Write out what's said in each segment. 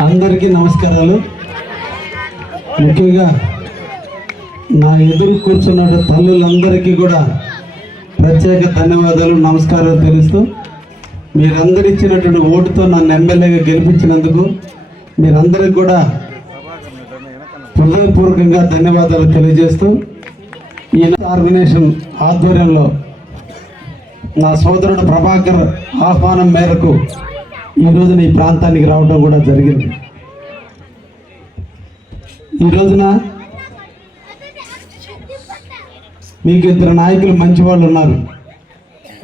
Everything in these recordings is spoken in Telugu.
అందరికీ నమస్కారాలు. ముఖ్యంగా నా ఎదురు కూర్చున్న తల్లులందరికీ కూడా ప్రత్యేక ధన్యవాదాలు నమస్కారాలు తెలుస్తూ మీరందరు ఇచ్చినటువంటి ఓటుతో నన్ను ఎమ్మెల్యేగా గెలిపించినందుకు మీరందరికీ కూడా హృదయపూర్వకంగా ధన్యవాదాలు తెలియజేస్తూ ఈ ఆర్గనైజేషన్ ఆధ్వర్యంలో నా సోదరుడు ప్రభాకర్ ఆహ్వానం మేరకు ఈ రోజున ఈ ప్రాంతానికి రావడం కూడా జరిగింది. ఈ రోజున మీకు ఇద్దరు నాయకులు మంచి వాళ్ళు ఉన్నారు.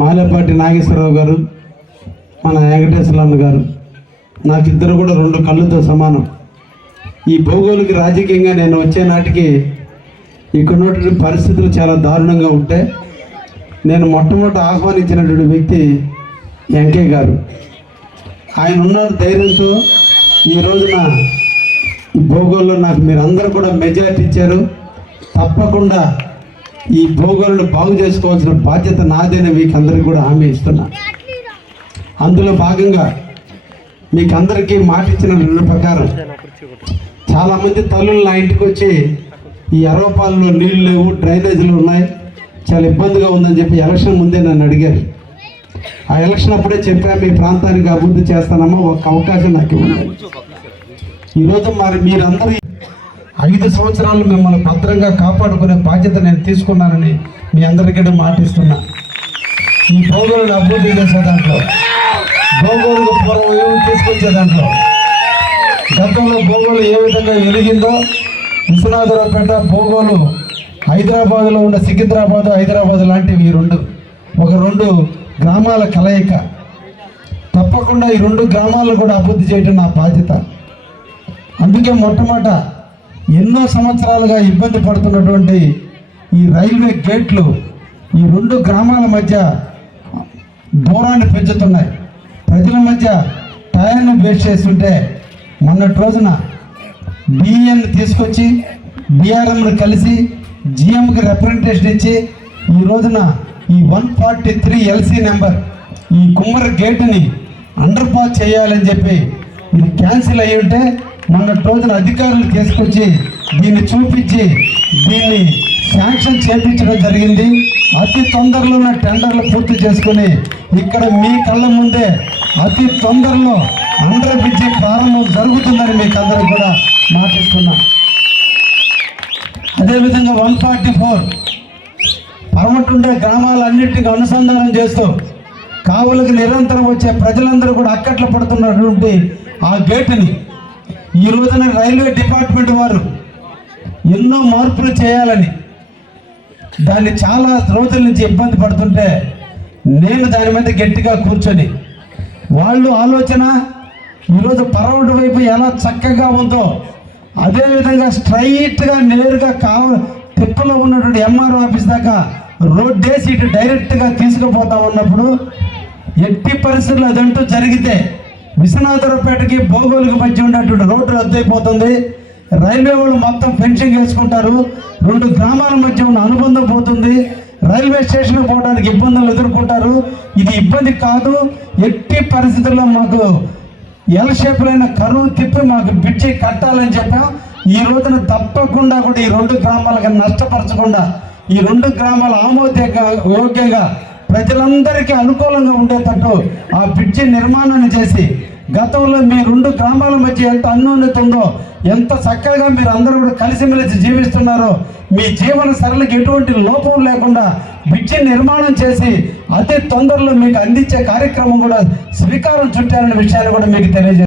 మాలేపాటి నాగేశ్వరరావు గారు మన వెంకటేశ్వరన్న గారు నాకు ఇద్దరు కూడా రెండు కళ్ళుతో సమానం. ఈ భౌగోళిక రాజకీయంగా నేను వచ్చే నాటికి ఇక్కడ పరిస్థితులు చాలా దారుణంగా ఉంటే నేను మొట్టమొదటి ఆహ్వానించినటువంటి వ్యక్తి వెంకయ్య గారు. ఆయన ఉన్న ధైర్యంతో ఈ రోజున భూగోళ్ళు నాకు మీరు అందరూ కూడా మెజారిటీ ఇచ్చారు. తప్పకుండా ఈ భూగోళను బాగు చేసుకోవాల్సిన బాధ్యత నాదేనే మీకు అందరికీ కూడా హామీ ఇస్తున్నా. అందులో భాగంగా మీకు అందరికీ మాట ఇచ్చిన ప్రకారం చాలామంది తల్లులు నా ఇంటికి వచ్చి ఈ అరవపాలలో నీళ్ళు లేవు డ్రైనేజీలు ఉన్నాయి. చాలా ఇబ్బందిగా ఉందని చెప్పి ఎలక్షన్ ముందే నన్ను అడిగారు. ఆ ఎలక్షన్ అప్పుడే చెప్పాను మీ ప్రాంతానికి అభివృద్ధి చేస్తానమ్మా ఒక అవకాశం నాకు ఇవ్వండి ఈరోజు మరి మీరందరూ ఐదు సంవత్సరాలు మిమ్మల్ని భద్రంగా కాపాడుకునే బాధ్యత నేను తీసుకున్నానని మీ అందరికీ మాటిస్తున్నా. ఈ భౌగోళిక అభివృద్ధి చేసే దాంట్లో భౌగోళిక పూర్వం ఏమి తీసుకొచ్చే దాంట్లో గతంలో భూగోళం ఏ విధంగా ఎదిగిందో విశ్వనాథరావుపేట భూగోళం హైదరాబాద్లో ఉన్న సికింద్రాబాద్ హైదరాబాద్ లాంటివి రెండు ఒక రెండు గ్రామాల కలయిక. తప్పకుండా ఈ రెండు గ్రామాలను కూడా అభివృద్ధి చేయడం నా బాధ్యత. అందుకే మొట్టమొదట ఎన్నో సంవత్సరాలుగా ఇబ్బంది పడుతున్నటువంటి ఈ రైల్వే గేట్లు ఈ రెండు గ్రామాల మధ్య దూరాన్ని పెంచుతున్నాయి. ప్రజల మధ్య టైర్ను వేస్ట్ చేస్తుంటే మొన్నటి రోజున బిఎన్ తీసుకొచ్చి బీఆర్ఎంను కలిసి జిఎంకి రిప్రజెంటేషన్ ఇచ్చి ఈ రోజున ఈ one forty three LC number ఈ కుమ్మర గేటుని అండర్ పాస్ చేయాలని చెప్పి ఇది క్యాన్సిల్ అయ్యి ఉంటే మొన్నటి రోజున అధికారులు తీసుకొచ్చి దీన్ని చూపించి దీన్ని శాంక్షన్ చేపించడం జరిగింది. అతి తొందరలోనే టెండర్లు పూర్తి చేసుకుని ఇక్కడ మీ కళ్ళ ముందే అతి తొందరలో అండర్ బ్రిడ్జి ప్రారంభం జరుగుతుందని మీకు అందరూ కూడా మాటిస్తున్నాం. అదేవిధంగా వన్ ఫార్టీ ఫోర్ పరమటుండే గ్రామాలన్నింటికి అనుసంధానం చేస్తూ కావులకు నిరంతరం వచ్చే ప్రజలందరూ కూడా అక్కట్లు పడుతున్నటువంటి ఆ గేటుని. ఈ రోజున రైల్వే డిపార్ట్మెంట్ వారు ఎన్నో మార్పులు చేయాలని దాన్ని చాలా రోజుల నుంచి ఇబ్బంది పడుతుంటే నేను దాని మీద గట్టిగా కూర్చొని వాళ్ళు ఆలోచన ఈరోజు పరవటు వైపు ఎలా చక్కగా ఉందో అదేవిధంగా స్ట్రైట్గా నేరుగా కావ తిప్పలో ఉన్నటువంటి ఎంఆర్ఓ ఆఫీస్ దాకా రోడ్ వేసి ఇటు డైరెక్ట్గా తీసుకుపోతా ఉన్నప్పుడు ఎట్టి పరిస్థితులు అదంటూ జరిగితే విశ్వనాథరావుపేటకి భోగోలుకి మధ్య ఉన్నటువంటి రోడ్డు రద్దయిపోతుంది. రైల్వే వాళ్ళు మొత్తం పెన్షన్ వేసుకుంటారు. రెండు గ్రామాల మధ్య ఉన్న అనుబంధం పోతుంది. రైల్వే స్టేషన్ పోవడానికి ఇబ్బందులు ఎదుర్కొంటారు. ఇది ఇబ్బంది కాదు. ఎట్టి పరిస్థితుల్లో మాకు ఎల్ షేప్లైన కరువు తిప్పి మాకు బ్రిడ్జి కట్టాలని చెప్పాం. ఈ రోజున తప్పకుండా కూడా ఈ రెండు గ్రామాలకు నష్టపరచకుండా ఈ రెండు గ్రామాల ఆమోదక యోగ్యంగా ప్రజలందరికీ అనుకూలంగా ఉండేటట్టు ఆ బ్రిడ్జి నిర్మాణాన్ని చేసి గతంలో మీ రెండు గ్రామాల మధ్య ఎంత అన్యోన్యత ఉందో ఎంత చక్కగా మీరు అందరూ కూడా కలిసిమెలిసి జీవిస్తున్నారో మీ జీవన సరళకి ఎటువంటి లోపం లేకుండా బ్రిడ్జి నిర్మాణం చేసి అతి తొందరలో మీకు అందించే కార్యక్రమం కూడా శ్రీకారం చుట్టారనే విషయాన్ని కూడా మీకు తెలియజే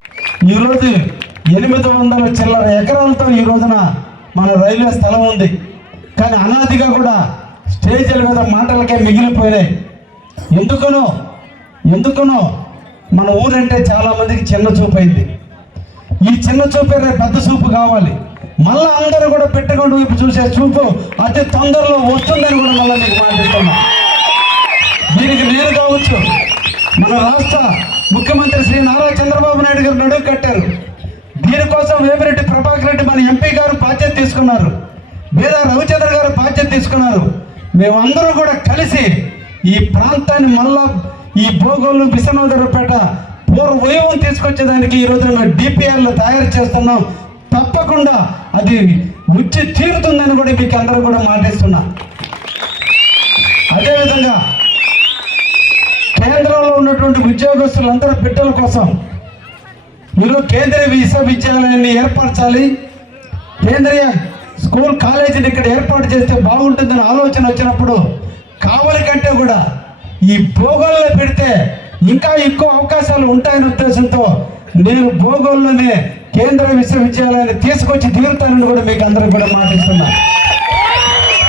ఈరోజు ఎనిమిది వందల చిల్లర ఎకరాలతో ఈ రోజున మన రైల్వే స్థలం ఉంది. కానీ అనాదిగా కూడా స్టేజీల మీద మాటలకే మిగిలిపోయినాయి. ఎందుకనో ఎందుకనో మన ఊరంటే చాలామందికి చిన్న చూపు అయింది. ఈ చిన్న చూపే పెద్ద చూపు కావాలి. మళ్ళా అందరూ కూడా పెట్టుకుంటూ వైపు చూసే చూపు అతి తొందరలో వస్తుందని కూడా మళ్ళీ మీకు మాటిస్తున్నా దీనికి నేను కావచ్చు. మన రాష్ట్ర ముఖ్యమంత్రి శ్రీ నారా చంద్రబాబు నాయుడు గారు నడుగు కట్టారు. దీనికోసం వేమిరెడ్డి ప్రభాకర్ రెడ్డి మన ఎంపీ గారు బాధ్యత తీసుకున్నారు. వేద రవిచంద్ర గారు బాధ్యత తీసుకున్నారు. మేమందరూ కూడా కలిసి ఈ ప్రాంతాన్ని మళ్ళా ఈ భూగోళం విశ్వనాథరపేట పూర్వ వైభవం తీసుకొచ్చేదానికి ఈ రోజున మేము డిపిఆర్లు తయారు చేస్తున్నాం. తప్పకుండా అది వచ్చి తీరుతుందని కూడా మీకు అందరూ కూడా మాటిస్తున్నా. అదేవిధంగా కేంద్రంలో ఉన్నటువంటి ఉద్యోగస్తులందరూ బిడ్డల కోసం మీరు కేంద్రీయ విశ్వవిద్యాలయాన్ని ఏర్పరచాలి. కేంద్రీయ స్కూల్ కాలేజీని ఇక్కడ ఏర్పాటు చేస్తే బాగుంటుందని ఆలోచన వచ్చినప్పుడు కావలి కంటే కూడా ఈ భూగోళంలో పెడితే ఇంకా ఎక్కువ అవకాశాలు ఉంటాయనే ఉద్దేశంతో నేను భూగోళంలోనే కేంద్ర విశ్వవిద్యాలయాన్ని తీసుకొచ్చి తీరుతానని కూడా మీకు అందరూ కూడా మాటిస్తున్నా.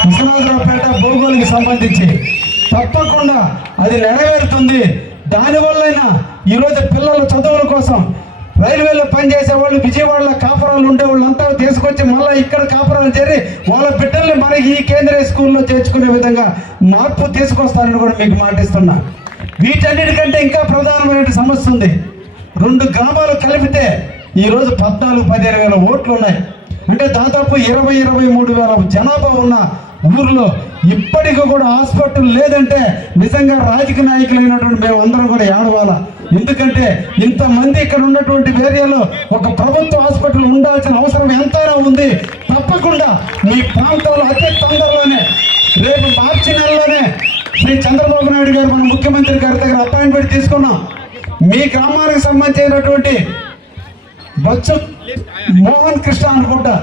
విశ్వనాథరావుపేట భూగోళకి సంబంధించి తప్పకుండా అది నెరవేరుతుంది. దానివల్లైనా ఈరోజు పిల్లల చదువుల కోసం రైల్వేలో పనిచేసే వాళ్ళు విజయవాడలో కాపురాలు ఉండే వాళ్ళంతా తీసుకొచ్చి మళ్ళీ ఇక్కడ కాపురాలు చేరి వాళ్ళ బిడ్డల్ని మనకి ఈ కేంద్రీయ స్కూల్లో చేర్చుకునే విధంగా మార్పు తీసుకొస్తానని కూడా మీకు మాటిస్తున్నా. వీటన్నిటికంటే ఇంకా ప్రధానమైన సమస్య ఉంది. రెండు గ్రామాలు కలిపితే ఈరోజు పద్నాలుగు పదిహేను వేల ఓట్లు ఉన్నాయి. అంటే దాదాపు ఇరవై ఇరవై మూడు వేల జనాభా ఉన్న ఊర్లో ఇప్పటికీ కూడా హాస్పిటల్ లేదంటే నిజంగా రాజకీయ నాయకులైనటువంటి మేము అందరం కూడా ఏడవాలా? ఎందుకంటే ఇంతమంది ఇక్కడ ఉన్నటువంటి ఏరియాలో ఒక ప్రభుత్వ హాస్పిటల్ ఉండాల్సిన అవసరం ఎంతైనా ఉంది. తప్పకుండా మీ ప్రాంతంలో అతి తొందరలోనే రేపు మార్చి నెలలోనే శ్రీ చంద్రబాబు నాయుడు గారు మన ముఖ్యమంత్రి గారి దగ్గర అపాయింట్మెంట్ తీసుకున్నాం. మీ గ్రామానికి సంబంధించినటువంటి బొత్స మోహన్ కృష్ణ అనుకుంటా.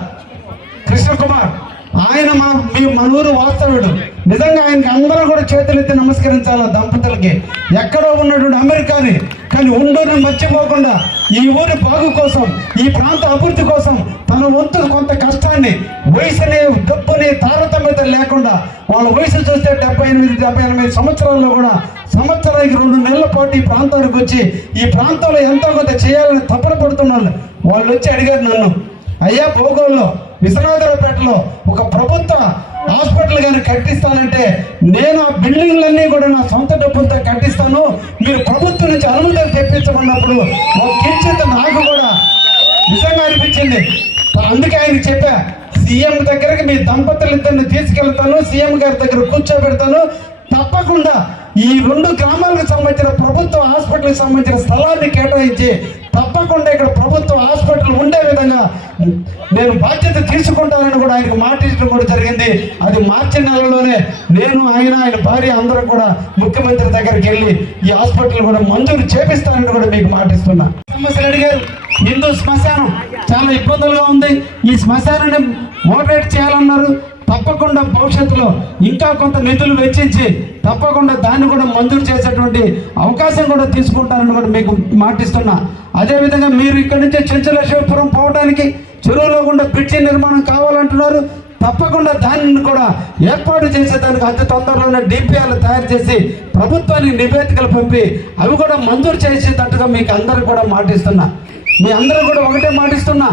కృష్ణ కుమార్. ఆయన మా మీ మనూరు వాస్తవుడు నిజంగా ఆయనకి అందరూ కూడా చేతులెత్తి నమస్కరించాలి దంపతులకి? ఎక్కడో ఉన్నటువంటి అమెరికాని. కానీ ఉండూరిని మర్చిపోకుండా ఈ ఊరి బాగు కోసం ఈ ప్రాంత అభివృద్ధి కోసం తన వంతు కొంత కష్టాన్ని వయసుని డబ్బుని తారతమ్యత లేకుండా వాళ్ళ వయసు చూస్తే డెబ్బై ఎనిమిది డెబ్బై ఎనిమిది సంవత్సరాల్లో కూడా సంవత్సరానికి రెండు నెలల పాటు ఈ ప్రాంతానికి వచ్చి ఈ ప్రాంతంలో ఎంతో కొంత చేయాలని తపన పడుతున్నాను వాళ్ళు వచ్చి అడిగారు నన్ను. అయ్యా భోగోల్లో విశ్వనాథరావుపేటలో ఒక ప్రభుత్వ హాస్పిటల్ కానీ కట్టిస్తానంటే నేను ఆ బిల్డింగ్లన్నీ కూడా నా సొంత డబ్బులతో కట్టిస్తాను. మీరు ప్రభుత్వం నుంచి అనుమతులు తెప్పించమన్నప్పుడు ఒక కించిత్ నాకు కూడా నిజంగా అనిపించింది. అందుకే ఆయన చెప్పా సీఎం దగ్గరికి మీ దంపతులు ఇద్దరిని తీసుకెళ్తాను సీఎం గారి దగ్గర కూర్చోబెడతాను తప్పకుండా ఈ రెండు గ్రామాలకు సంబంధించిన ప్రభుత్వ హాస్పిటల్కి సంబంధించిన స్థలాన్ని కేటాయించి తప్పకుండా ఇక్కడ ప్రభుత్వ హాస్పిటల్ ఉండే విధంగా నేను బాధ్యత తీసుకుంటానని కూడా ఆయనకు మాటించడం కూడా జరిగింది. అది మార్చి నెలలోనే నేను ఆయన ఆయన భార్య అందరూ కూడా ముఖ్యమంత్రి దగ్గరికి వెళ్ళి ఈ హాస్పిటల్ కూడా మంజూరు చేపిస్తానని కూడా మీకు మాటిస్తున్నా సమస్యలు అడిగారు హిందూ శ్మశానం చాలా ఇబ్బందులుగా ఉంది. ఈ శ్మశానాన్ని మోటివేట్ చేయాలన్నారు. తప్పకుండా భవిష్యత్తులో ఇంకా కొంత నిధులు వెచ్చించి తప్పకుండా దాన్ని కూడా మంజూరు చేసేటువంటి అవకాశం కూడా తీసుకుంటానని కూడా మీకు మాటిస్తున్నా. అదేవిధంగా మీరు ఇక్కడి నుంచి చెంచలేశ్వరపురం పోవడానికి చెరువులో గుండా బ్రిడ్జి నిర్మాణం కావాలంటున్నారు. తప్పకుండా దానిని కూడా ఏర్పాటు చేసేదానికి అతి తొందరలోనే డిపిఆర్లు తయారు చేసి ప్రభుత్వానికి నివేదికలు పంపి అవి కూడా మంజూరు చేసేటట్టుగా మీకు అందరూ కూడా మాటిస్తున్నా. మీ అందరూ కూడా ఒకటే మాటిస్తున్నా.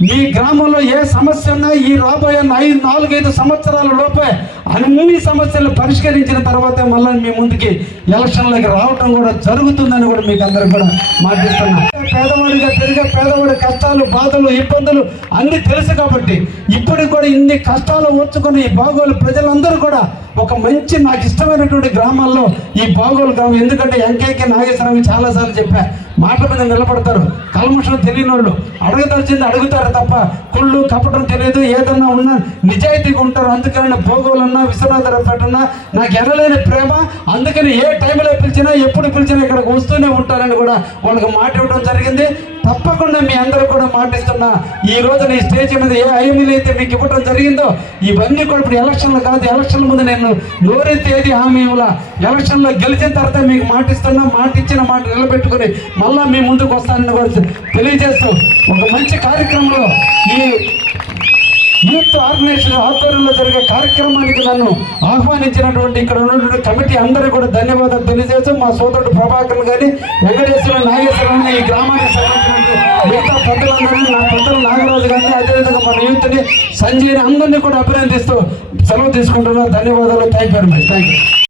మీ గ్రామంలో ఏ సమస్య ఉన్నా ఈ రాబోయే ఐదు నాలుగైదు సంవత్సరాల లోపే అన్ని సమస్యలు పరిష్కరించిన తర్వాత మళ్ళీ మీ ముందుకి ఎలక్షన్లోకి రావటం కూడా జరుగుతుందని కూడా మీకు అందరూ కూడా మాటిస్తున్నా. పేదవాడిగా పెరిగే పేదవాడి కష్టాలు బాధలు ఇబ్బందులు అన్ని తెలుసు కాబట్టి ఇప్పటికి కూడా ఇన్ని కష్టాలు ఓర్చుకుని ఈ బాగోలు ప్రజలందరూ కూడా ఒక మంచి నాకు ఇష్టమైనటువంటి గ్రామాల్లో ఈ బాగోలు గ్రామం. ఎందుకంటే ఎంకేకే నాగేశ్వరరావు చాలాసార్లు చెప్పా మాట మీద నిలబడతారు. కల్మషం తెలియని వాళ్ళు అడగదలిచింది అడుగుతారు తప్ప కుళ్ళు కపటం తెలియదు ఏదన్నా ఉన్నా నిజాయితీగా ఉంటారు. అందుకని భోగోలన్నా విశ్వనాథరావుపేటన్నా నాకు ఎనలేని ప్రేమ అందుకని ఏ టైంలో పిలిచినా ఎప్పుడు పిలిచినా ఇక్కడికి వస్తూనే ఉంటారని కూడా వాళ్ళకి మాట ఇవ్వడం జరిగింది. తప్పకుండా మీ అందరూ కూడా మాటిస్తున్నా ఈ రోజున ఈ స్టేజ్ మీద ఏ హామీలు అయితే మీకు ఇవ్వడం జరిగిందో ఇవన్నీ కూడా ఇప్పుడు ఎలక్షన్లు కాదు ఎలక్షన్ల ముందు నేను నోరెత్తి ఏది హామీ ఇవ్వాల. ఎలక్షన్లో గెలిచిన తర్వాత మీకు మాటిస్తున్నా మాట ఇచ్చిన మాట నిలబెట్టుకుని మళ్ళా మీ ముందుకు వస్తానని కూడా తెలియజేస్తూ ఒక మంచి కార్యక్రమంలో ఈ యూత్ ఆర్గనైజేషన్ ఆధ్వర్యంలో జరిగే కార్యక్రమానికి నన్ను ఆహ్వానించినటువంటి ఇక్కడ ఉన్నటువంటి కమిటీ అందరూ కూడా ధన్యవాదాలు తెలియజేస్తూ మా సోదరుడు ప్రభాకర్ గారి వెంకటేశ్వర నాగేశ్వరరావు ఈ గ్రామానికి సంబంధించినటువంటి మిగతా పెద్దలందరినీ నా పెద్దలు నాగరాజు గారిని అదేవిధంగా మన యూత్ని సంజయ్ని అందరినీ కూడా అభినందిస్తూ సెలవు తీసుకుంటున్నారు ధన్యవాదాలు. Thank you very much thank you